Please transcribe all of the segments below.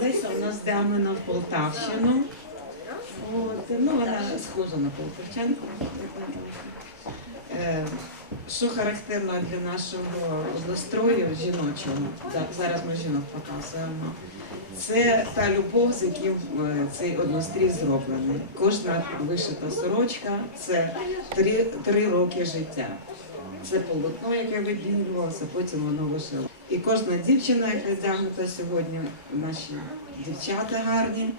Леся у нас вдягнена в Полтавщину. От, ну, вона схожа на полтавчанку. Е, Що характерно для нашого настрою жіночого, зараз ми жінок показуємо, це та любов, з яким е, цей однострій зроблений. Кожна вишита сорочка це три, три роки життя. Це полотно, яке виділювалося, потім воно вишило. І кожна дівчина, яка вдягнута сьогодні, наші дівчата гарні,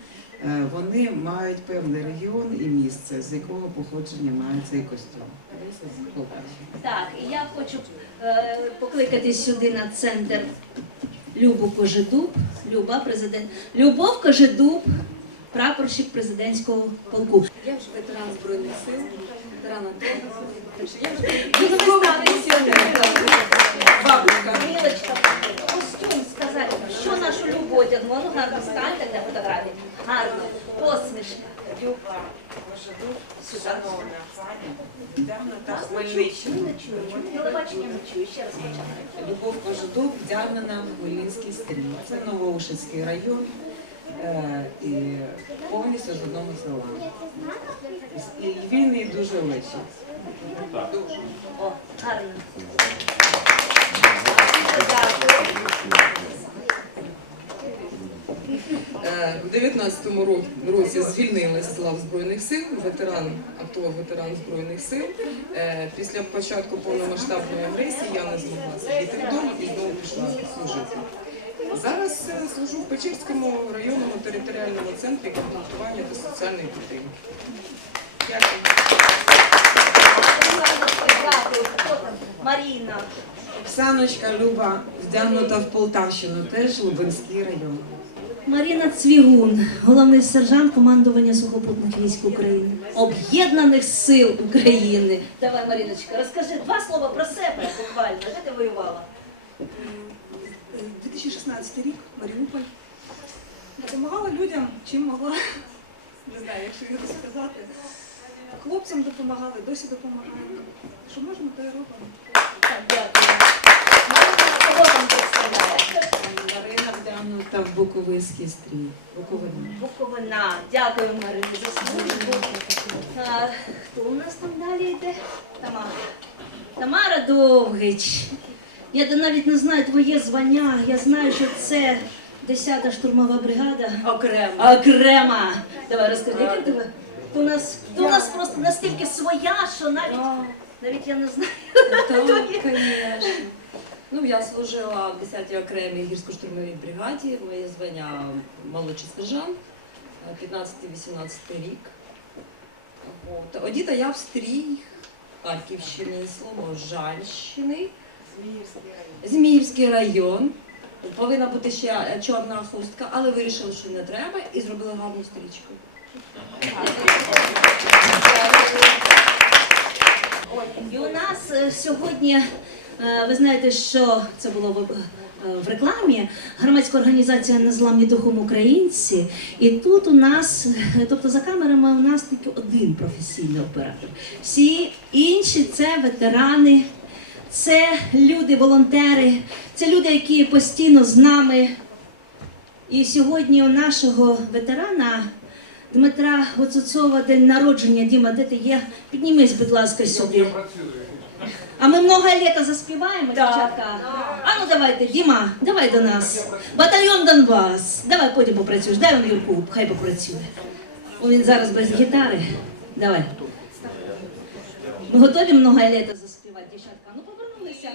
е, вони мають певний регіон і місце, з якого походження має цей костюм. Так, і я хочу е, покликати сюди на центр Любу Кожедуб, Люба, президент. Любов Кожедуб, прапорщик президентського полку. Я вже ветеран Збройних сил, АТО. Так що я вже бабушка. Мілочка, костюм сказати, що нашу любов одягнула. Ну, гарно станьте для фотографії. Гарно, посмішка. Люба Кожедуб, шановна пані, вдягнута в Хмельниччину. Не чую, телебачення не чую, ще раз почати. Любов Кожедуб вдягнена в Хмельницький стрій. Це Новоушицький район е, і повністю з одного села. Дуже лечить. О, гарно. Е, У 19-му році звільнилась з лав Збройних сил, ветеран АТО, ветеран Збройних сил. Е, Після початку повномасштабної агресії я не змогла сидіти вдома і знову пішла служити. Зараз е, служу в Печерському районному територіальному центрі комплектування та соціальної підтримки. Маріна. Оксаночка Люба вдягнута в Полтавщину, теж Лубенський район. Маріна Цвігун, головний сержант командування сухопутних військ України, Об'єднаних сил України. Давай, Маріночка, розкажи два слова про себе буквально. Де ти воювала? 2016 рік, Маріуполь. Допомагала людям, чим могла. Не знаю, якщо його розказати. Хлопцям допомагали, досі допомагаємо. Що можна, то й робимо. Так, дякую. Маріна, кого представляє? Марина вдягнута в Буковинський стрій. Буковина. Буковина. Дякую, Марині, за службу. А, Хто у нас там далі йде? Тамара. Тамара Довгич. Я навіть не знаю твоє звання. Я знаю, що це 10-та штурмова бригада. Окремо. Окрема. Давай розкажи, яким тебе? У нас, у нас просто настільки своя, що навіть, навіть я не знаю. Так, звісно. Ну, я служила в 10-й окремій гірсько-штурмовій бригаді. Моє звання молодший сержант, е, 15-18 рік. От. Одіта я в стрій Харківщини, Слобожанщини, Зміївський район. Повинна бути ще е, чорна хустка, але вирішили, що не треба, і зробили гарну стрічку. І у нас е, сьогодні, е, ви знаєте, що це було в, е, рекламі, громадська організація Незламні духом українці. І тут у нас, тобто за камерами, у нас тільки один професійний оператор. Всі інші це ветерани, це люди, волонтери, це люди, які постійно з нами. І сьогодні у нашого ветерана Дмитра Гоцуцова день народження. Діма, де ти є? Піднімись, будь ласка, сюди. А ми много літа заспіваємо, дівчатка? А ну давайте, Діма, давай до нас. Батальйон Донбас. Давай потім попрацюєш. Дай він Юрку, хай попрацює. О, він зараз без гітари. Давай. Ми готові много літа заспівати, дівчатка? Ну повернулися.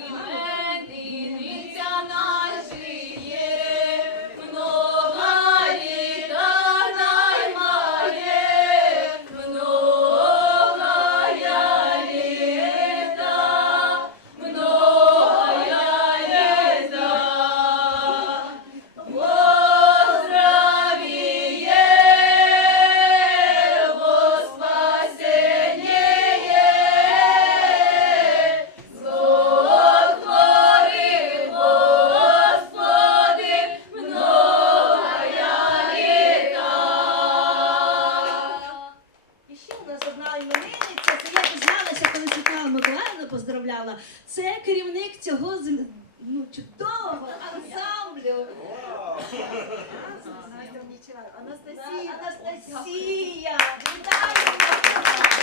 Поздравляла. Це керівник цього з- ну, чудового ансамблю. Анастасія. Анастасія! Вітаю!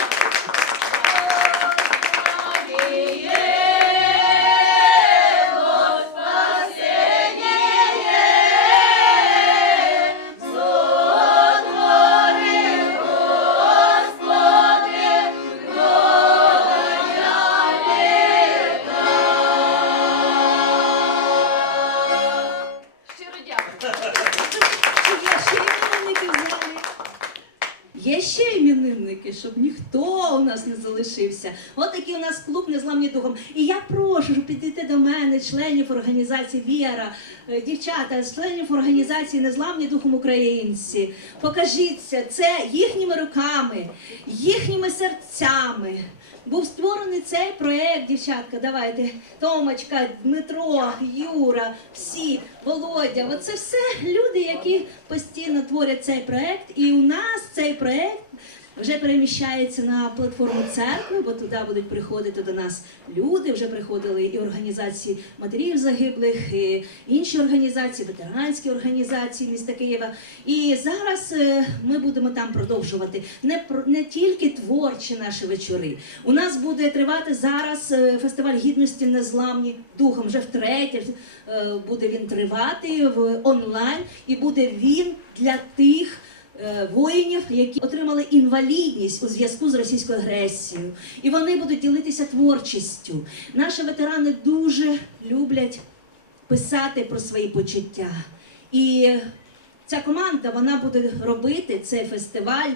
Є ще іменинники, щоб ніхто у нас не залишився. От такий у нас клуб незламні духом. І я прошу, підійти до мене, членів організації Віра, е, дівчата, членів організації Незламні духом українці. Покажіться, це їхніми руками, їхніми серцями. Був створений цей проект, дівчатка. Давайте. Томочка, Дмитро, Юра, всі, Володя. Оце все люди, які постійно творять цей проект. І у нас цей проект вже переміщається на платформу церкви, бо туди будуть приходити до нас люди. Вже приходили і організації матерів загиблих, і інші організації, ветеранські організації міста Києва. І зараз е, ми будемо там продовжувати не не тільки творчі наші вечори. У нас буде тривати зараз е, фестиваль гідності незламні духом. Вже втретє е, буде він тривати в онлайн, і буде він для тих. Е, Воїнів, які отримали інвалідність у зв'язку з російською агресією, і вони будуть ділитися творчістю. Наші ветерани дуже люблять писати про свої почуття. І ця команда вона буде робити цей фестиваль